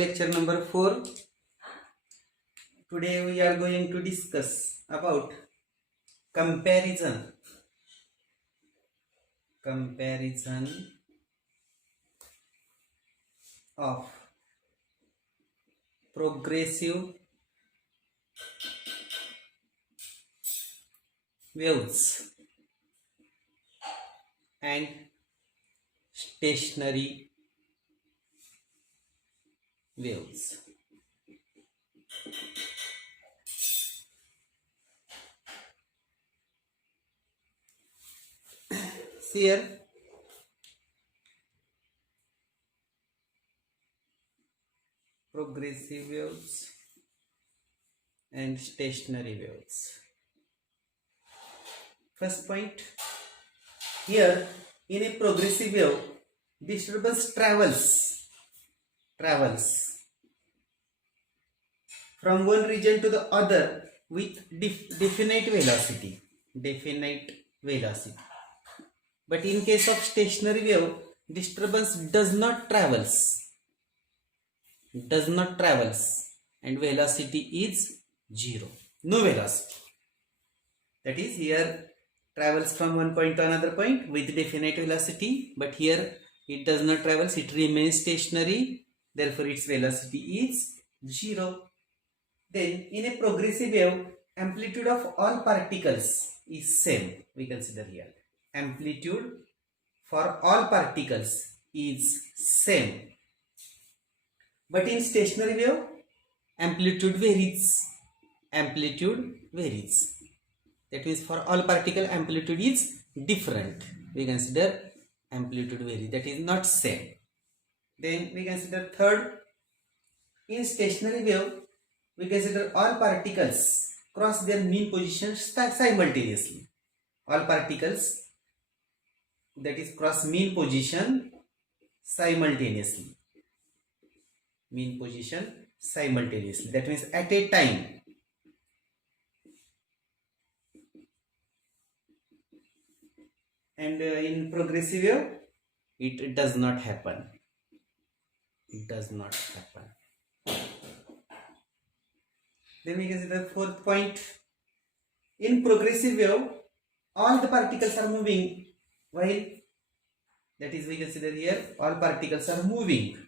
Lecture number 4. Today we are going to discuss about comparison of progressive waves and stationary waves. See here, progressive waves and stationary waves. First point, here in a progressive wave, disturbance travels from one region to the other with definite velocity. But in case of stationary wave, disturbance does not travels and velocity is zero, no velocity. That is, here travels from one point to another point with definite velocity, but here it does not travel, it remains stationary, therefore its velocity is zero. Then in a progressive wave, amplitude of all particles is same. We consider here amplitude for all particles is same, but in stationary wave amplitude varies. That means for all particle amplitude is different. We consider amplitude varies, that is not same. Then we consider third, in stationary wave we consider all particles cross their mean position simultaneously. All particles, that is, cross mean position simultaneously. That means at a time. And in progressive wave, it does not happen. Then we consider fourth point. In progressive wave, all the particles are moving, while, that is, we consider here all particles are moving.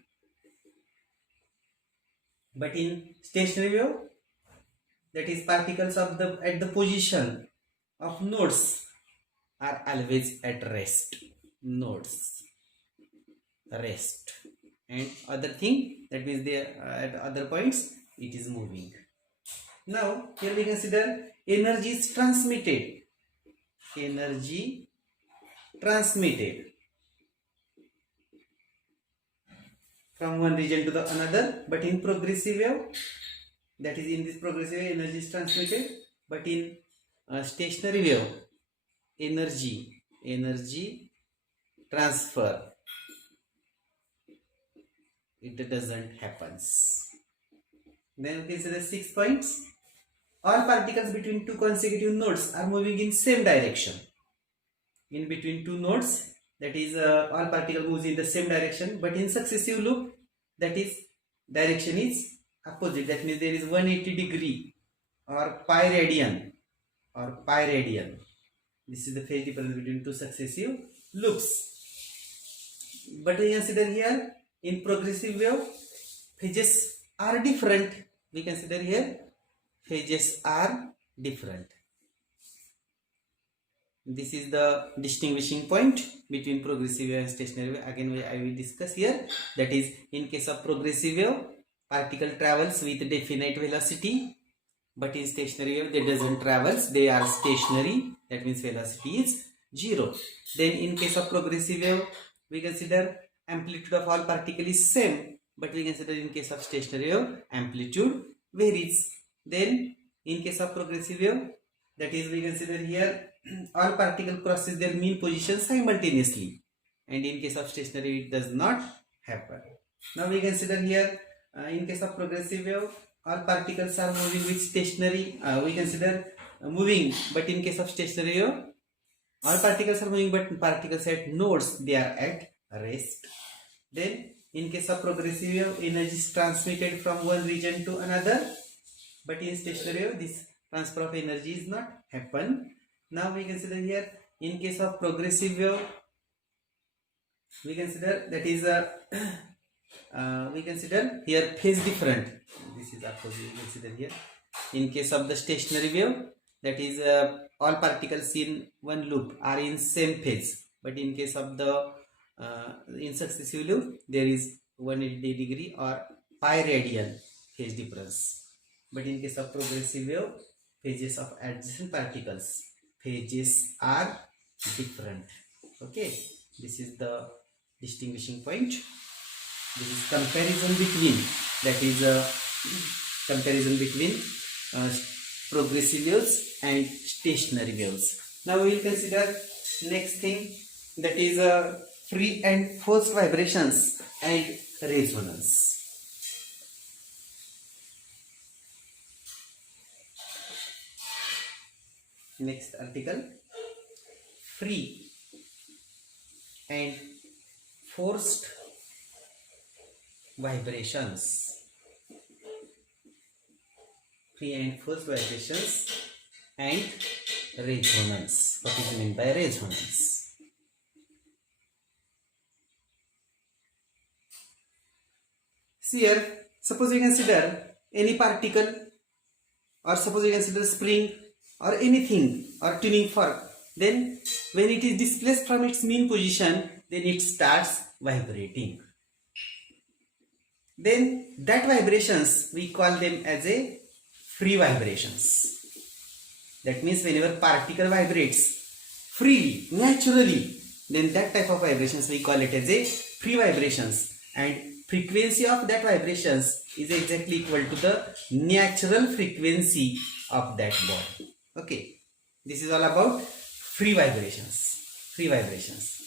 But in stationary wave, that is, particles at the position of nodes are always at rest. And other thing, that means they at other points it is moving. Now here we consider energy is transmitted from one region to the another, but in progressive wave, that is, in this progressive wave energy is transmitted, but in stationary wave energy transfer, it doesn't happens. Then we consider 6 points. All particles between two consecutive nodes are moving in same direction. In between two nodes, that is, all particle moves in the same direction, but in successive loop, that is, direction is opposite. That means there is 180 degree or pi radian. This is the phase difference between two successive loops. But we consider here in progressive wave, phases are different. We consider here phases are different. This is the distinguishing point between progressive wave and stationary wave. Again, I will discuss here. That is, in case of progressive wave, particle travels with definite velocity, but in stationary wave they doesn't travels, they are stationary, that means velocity is 0. Then in case of progressive wave, we consider amplitude of all particles is same, but we consider in case of stationary wave amplitude varies. Then in case of progressive wave, that is we consider here all particle crosses their mean position simultaneously, and in case of stationary it does not happen. Now we consider here in case of progressive wave all particles are moving with stationary, we consider moving, but in case of stationary wave all particles are moving but particles at nodes they are at rest. Then in case of progressive wave energy is transmitted from one region to another, but in stationary wave this transfer of energy is not happen. Now we consider here in case of progressive wave, we consider that is we consider here phase different. This is opposite. We consider here in case of the stationary wave, that is all particles in one loop are in same phase, but in case of the in successive loop there is 180 degree or pi radian phase difference. But in case of progressive wave, phases of adjacent particles, phases are different. Okay, this is the distinguishing point. This is comparison between, that is comparison between progressive waves and stationary waves. Now we will consider next thing, that is free and forced vibrations and resonance. Next article, free and forced vibrations. Free and forced vibrations and resonance. What is meant by resonance? See here, suppose we consider any particle, or suppose we consider spring or anything, or tuning fork. Then when it is displaced from its mean position, then it starts vibrating. Then that vibrations we call them as a free vibrations. That means whenever particle vibrates freely, naturally, then that type of vibrations we call it as a free vibrations, and frequency of that vibrations is exactly equal to the natural frequency of that body. Okay, this is all about free vibrations. Free vibrations.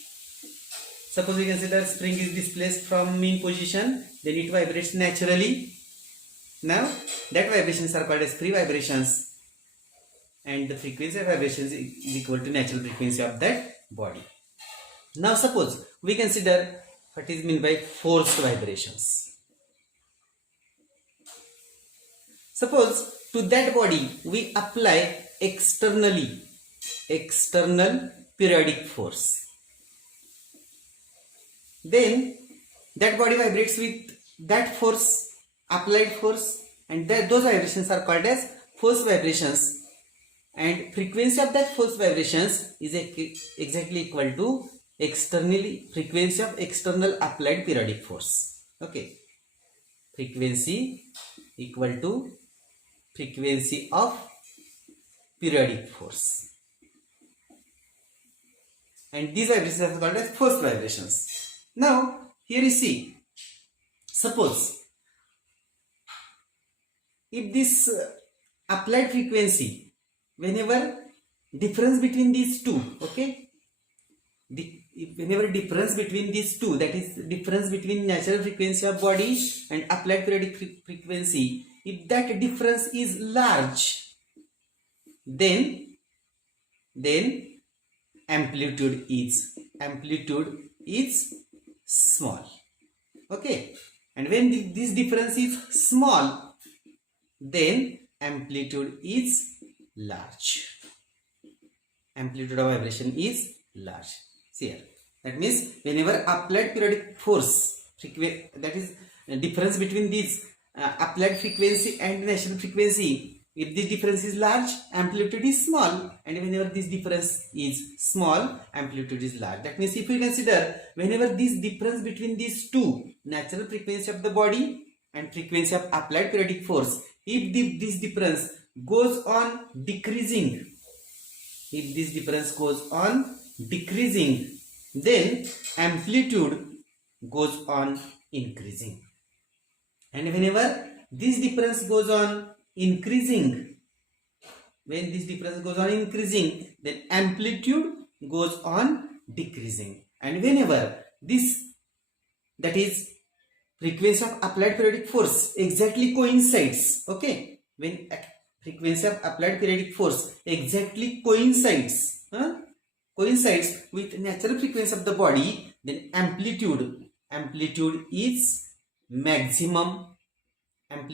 Suppose we consider spring is displaced from mean position, then it vibrates naturally. Now that vibrations are called as free vibrations, and the frequency of vibrations is equal to natural frequency of that body. Now suppose we consider what is meant by forced vibrations. Suppose to that body we apply external periodic force. Then that body vibrates with that force, applied force, and those vibrations are called as forced vibrations, and frequency of that forced vibrations is exactly equal to frequency of external applied periodic force. Okay, frequency equal to frequency of periodic force, and these vibrations are called as forced vibrations. Now here you see, suppose if this applied frequency, whenever difference between these two, okay, whenever difference between these two, that is difference between natural frequency of body and applied periodic frequency, if that difference is large, then amplitude is small. Okay, and when this difference is small, then amplitude is large. Amplitude of vibration is large. See here, that means whenever applied periodic force, that is difference between this applied frequency and natural frequency, if this difference is large, amplitude is small, and whenever this difference is small, amplitude is large. That means if we consider whenever this difference between these two, natural frequency of the body and frequency of applied periodic force, if this difference goes on decreasing, if this difference goes on decreasing, then amplitude goes on increasing. And whenever this difference goes on increasing, when this difference goes on increasing, then amplitude goes on decreasing. And whenever this, that is frequency of applied periodic force, exactly coincides, okay, when frequency of applied periodic force exactly coincides with natural frequency of the body, then amplitude is maximum, and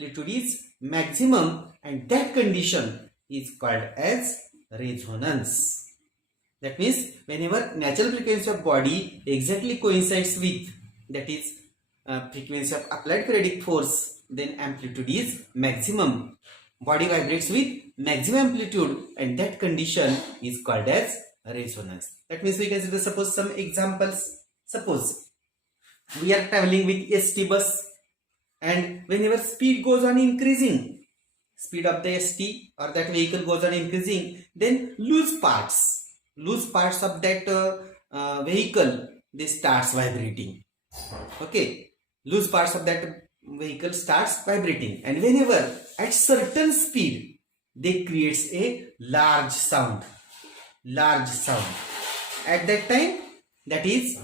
that condition is called as resonance. That means whenever natural frequency of body exactly coincides with, that is frequency of applied periodic force, then amplitude is maximum. Body vibrates with maximum amplitude, and that condition is called as resonance. That means we consider, suppose some examples. Suppose we are traveling with ST bus, and whenever speed goes on increasing, speed of the ST or that vehicle goes on increasing, then loose parts of that vehicle, they starts vibrating. Okay, loose parts of that vehicle starts vibrating, and whenever at certain speed they creates a large sound at that time, that is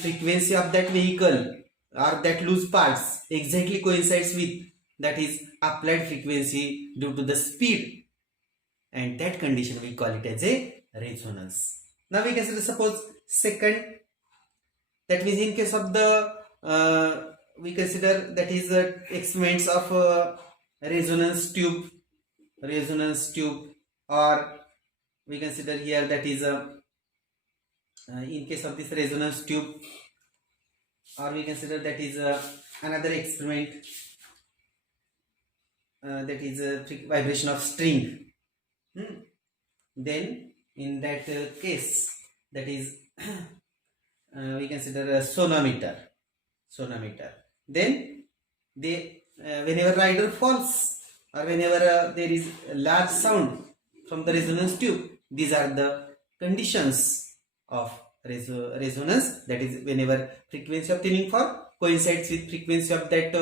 frequency of that vehicle or that loose parts exactly coincides with, that is applied frequency due to the speed, and that condition we call it as a resonance. Now we consider, suppose second, that means in case of the we consider, that is experiments of resonance tube, or we consider here, that is in case of this resonance tube, or we consider that is another experiment, that is vibration of string. Then in that case, that is we consider a sonometer. Then they whenever rider falls, or whenever there is a large sound from the resonance tube, these are the conditions of resonance. That is whenever frequency of tuning fork coincides with frequency of that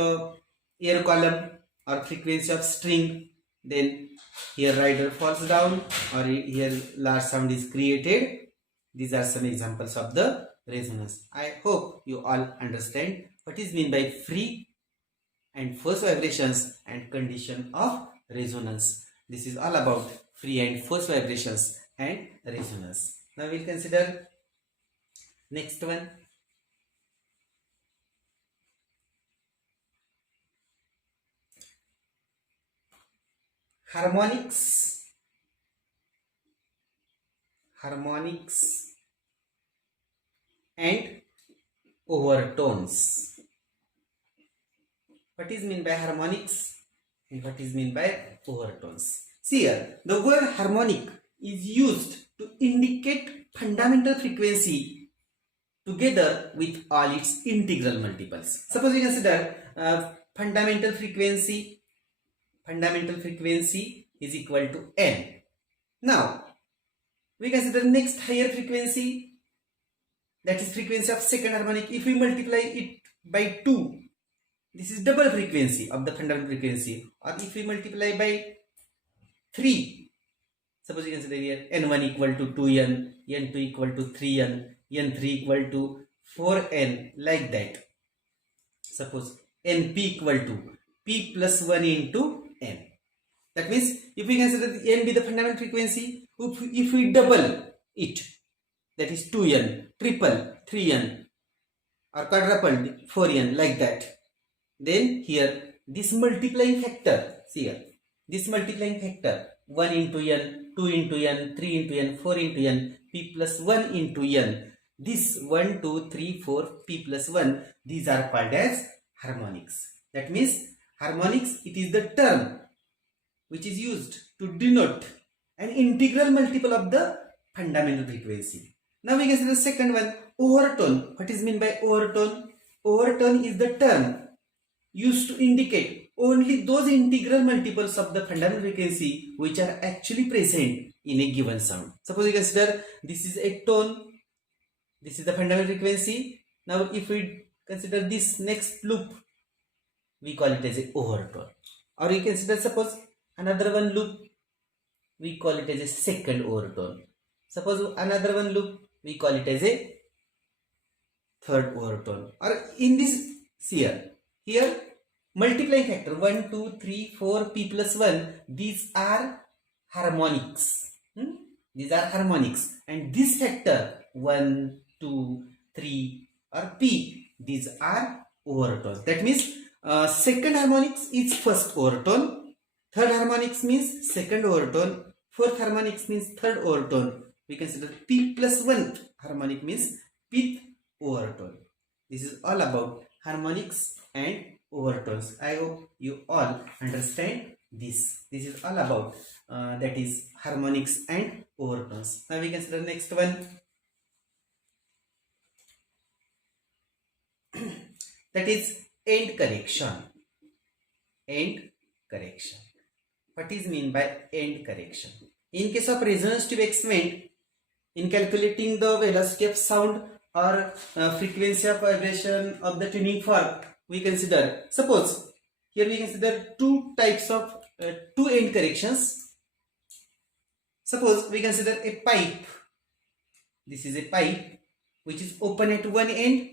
air column or frequency of string, then here rider falls down, or here large sound is created. These are some examples of the resonance. I hope you all understand what is meant by free and force vibrations and condition of resonance. This is all about free and force vibrations and resonance. Now we'll consider next one. Harmonics and overtones. What is meant by harmonics and what is meant by overtones? See here, the word harmonic is used to indicate fundamental frequency together with all its integral multiples. Suppose we consider fundamental frequency is equal to n. Now we consider next higher frequency, that is frequency of second harmonic. If we multiply it by 2, this is double frequency of the fundamental frequency. Or if we multiply by 3, suppose you consider here n1 equal to 2n, n2 equal to 3n, n3 equal to 4n, like that. Suppose np equal to p plus 1 into n. That means if we consider the n be the fundamental frequency, if we double it, that is 2n, triple 3n, or quadruple 4n, like that, then here this multiplying factor, see here, this multiplying factor 1 into n, 2 into n, 3 into n, 4 into n, p plus 1 into n, this 1, 2, 3, 4, p plus 1, these are called as harmonics. That means harmonics, it is the term which is used to denote an integral multiple of the fundamental frequency. Now we consider the second one, overtone. What is meant by overtone? Overtone is the term used to indicate only those integral multiples of the fundamental frequency which are actually present in a given sound. Suppose you consider this is a tone, this is the fundamental frequency. Now if we consider this next loop, we call it as a overtone. Or you consider suppose another one loop, we call it as a second overtone. Suppose another one loop, we call it as a third overtone. Or in this here multiplying factor 1, 2, 3, 4, p plus 1, these are harmonics. These are harmonics. And this factor 1, 2, 3 or p, these are overtones. That means second harmonics is first overtone, third harmonics means second overtone, fourth harmonics means third overtone. We consider p plus 1 harmonic means fifth overtone. This is all about harmonics and overtones. I hope you all understand this. This is all about that is harmonics and overtones. Now we consider next one. That is end correction. End correction. What is mean by end correction? In case of resonance tube experiment, in calculating the velocity of sound or frequency of vibration of the tuning fork, we consider, suppose here we consider two types of two end corrections. Suppose we consider a pipe. This is a pipe which is open at one end,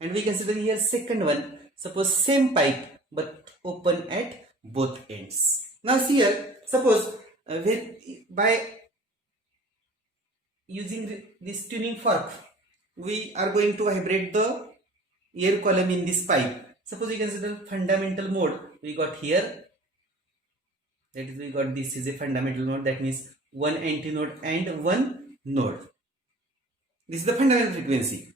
and we consider here second one. Suppose same pipe but open at both ends. Now here suppose by using this tuning fork, we are going to vibrate the air column in this pipe. Suppose we consider fundamental mode, we got here, that is we got this is a fundamental node, that means one antinode and one node. This is the fundamental frequency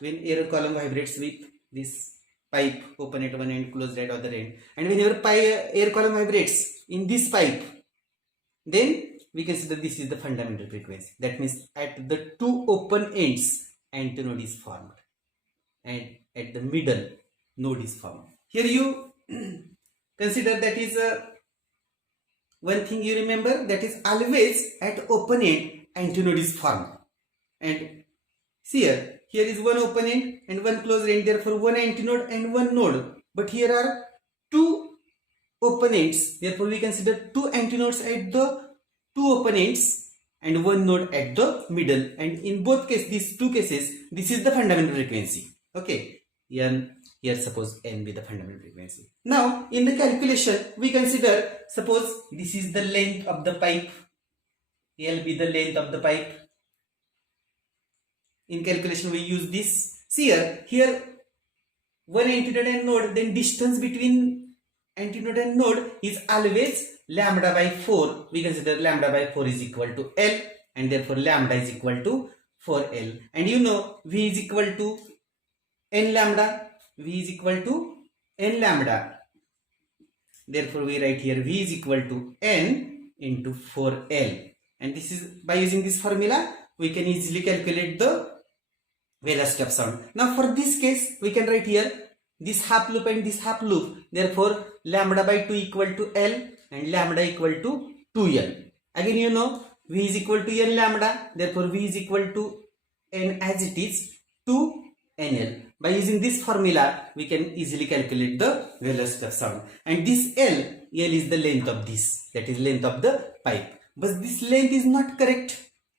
when air column vibrates with this pipe open at one end, closed at other end. And whenever air column vibrates in this pipe, then we consider this is the fundamental frequency. That means at the two open ends, antinode is formed, and at the middle, node is formed. Here you consider that is one thing you remember, that is always at open end, antinode is formed. And see here is one open end and one closed end, therefore one antinode and one node. But here are two open ends, therefore we consider two antinodes at the two open ends and one node at the middle. And in both cases, these two cases, this is the fundamental frequency. Okay, here suppose n be the fundamental frequency. Now in the calculation, we consider, suppose this is the length of the pipe, L be the length of the pipe. In calculation we use this. See here one antinode and node, then distance between antinode and node is always lambda by 4. We consider lambda by 4 is equal to L, and therefore lambda is equal to 4L. And you know V is equal to n lambda. V is equal to n lambda. Therefore we write here V is equal to n into 4L. And this is by using this formula we can easily calculate the velocity of sound. Now for this case we can write here this half loop and this half loop. Therefore lambda by 2 equal to L and lambda equal to 2L. Again you know V is equal to n lambda. Therefore V is equal to n as it is 2NL. By using this formula we can easily calculate the velocity of sound. And this L is the length of this, that is length of the pipe. But this length is not correct,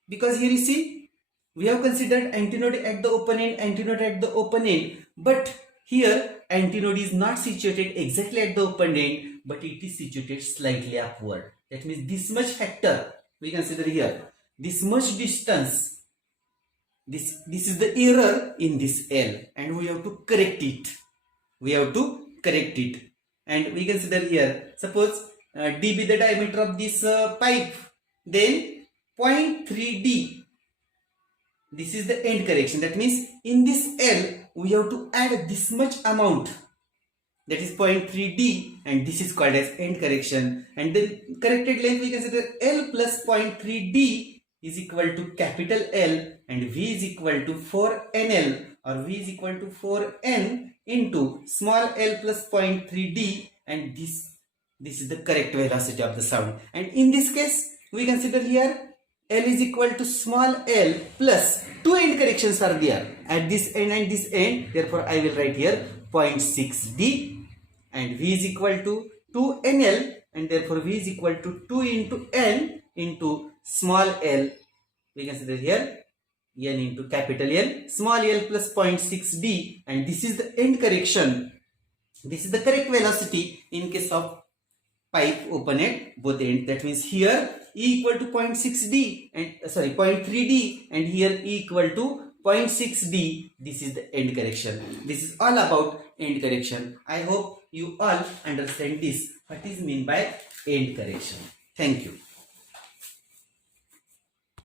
because here you see we have considered antinode at the open end, antinode at the open end, but here antinode is not situated exactly at the open end, but it is situated slightly upward. That means this much factor we consider here, this much distance, this is the error in this L, and we have to correct it. And we consider here, suppose D be the diameter of this pipe, then 0.3D. This is the end correction. That means in this L we have to add this much amount, that is 0.3D, and this is called as end correction. And then corrected length we consider L plus 0.3D is equal to capital L, and V is equal to 4NL, or V is equal to 4N into small l plus 0.3D and this is the correct velocity of the sound. And in this case, we consider here L is equal to small l plus two end corrections are there at this end and this end. Therefore, I will write here 0.6d, and V is equal to 2nl, and therefore V is equal to 2 into n into small l. We consider here n into capital L, small l plus 0.6d, and this is the end correction. This is the correct velocity in case of pipe open at both ends. That means here E equal to 0.6d and 0.3d, and here E equal to 0.6d. This is the end correction. This is all about end correction. I hope you all understand this. What is mean by end correction? Thank you.